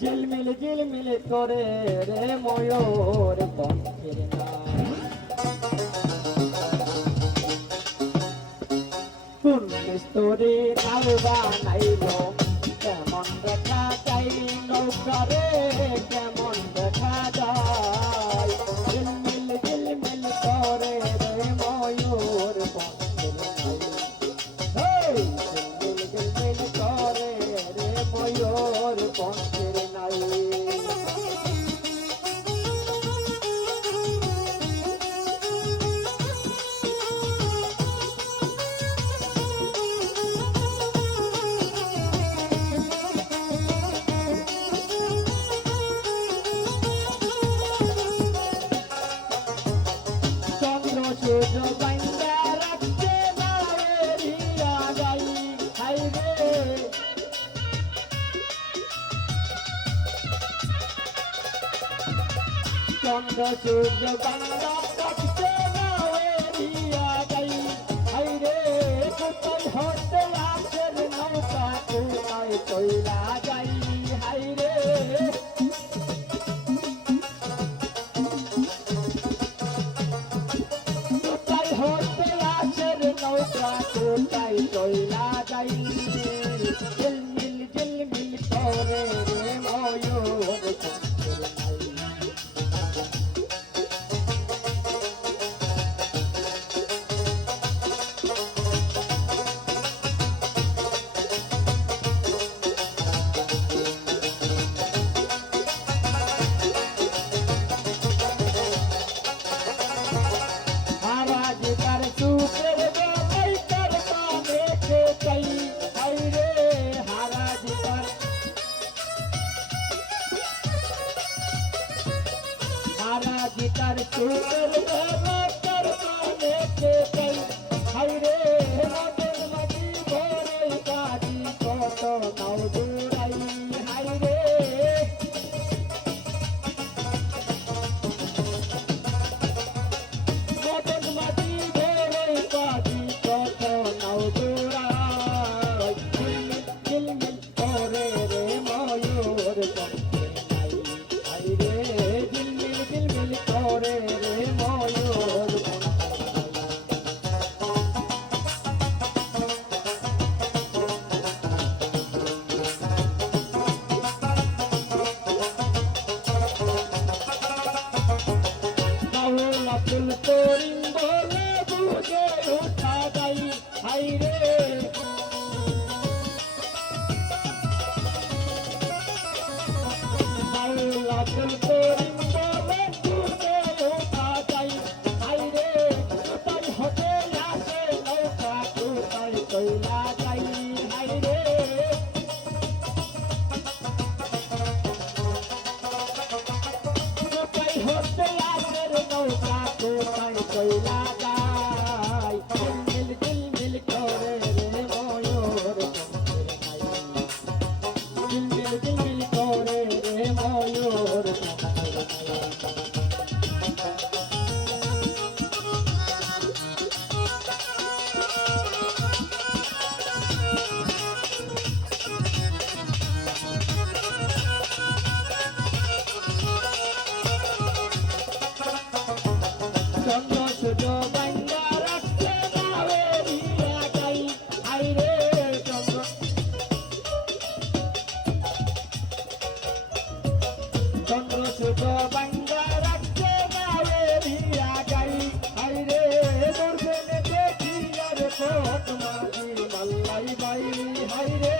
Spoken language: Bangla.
ঝিলমিল করে রে ময়ূর পক্ষের নাই কোন মিস্তুরি নাও বানাইল কেমন দেখা যায় নৌকা রে কেমন দেখা যায় ঝিলমিল করে রে ময়ূর পক্ষের নাই ঝিলমিল করে রে ময়ূর পক্ষের নাই সূর্য বাইন্দা রাখছে নাওয়েরিয়া গাই হাইরে চন্দ্র সূর্য বাইন্দা রাখছে নাওয়েরিয়া গাই হাইরে কোথায় হতে আসের নৌকা কোথায় চইলা যাই হাইরে নৌকা কোথায় চইলা যাই ঝিলমিল করে রে ময়ূর পক্ষের নাই আরাজ তার সুখের গীতার সুরের বেলার কানে কে হাইরে মদের মাটি ভরে কাটি কত নাও দূরাই হাইরে মদের মাটি ভরে কাটি কত নাও দূরাই ঝিলমিল করে রে ময়ূর পক্ষের নাই হাইরে ঝিলমিল করে রে ময়ূর মাওলা ফুল করিম বলে বুঝে উঠা যাই হাইরে মাওলা ফুল করিম বলে বুঝে উঠা যাই হাইরে কোথায় হতে আসে নৌকা কোথায় চইলা যাই হাইরে কোথায় হতে আসে নৌকা কোথায় চইলা যাই ঝিলমিল করে রে ময়ূর পক্ষের নাই ঝিলমিল করে রে ময়ূর পক্ষের নাই চন্দ্র সূর্য বাইন্দা রাখছে নাওয়েরিয়া গাই হাইরে চন্দ্র সূর্য বাইন্দা রাখছে নাওয়েরিয়া গাই হাইরে দর্শনে দেখি আর কোট মাঝি মাল্লাই বাই হাইরে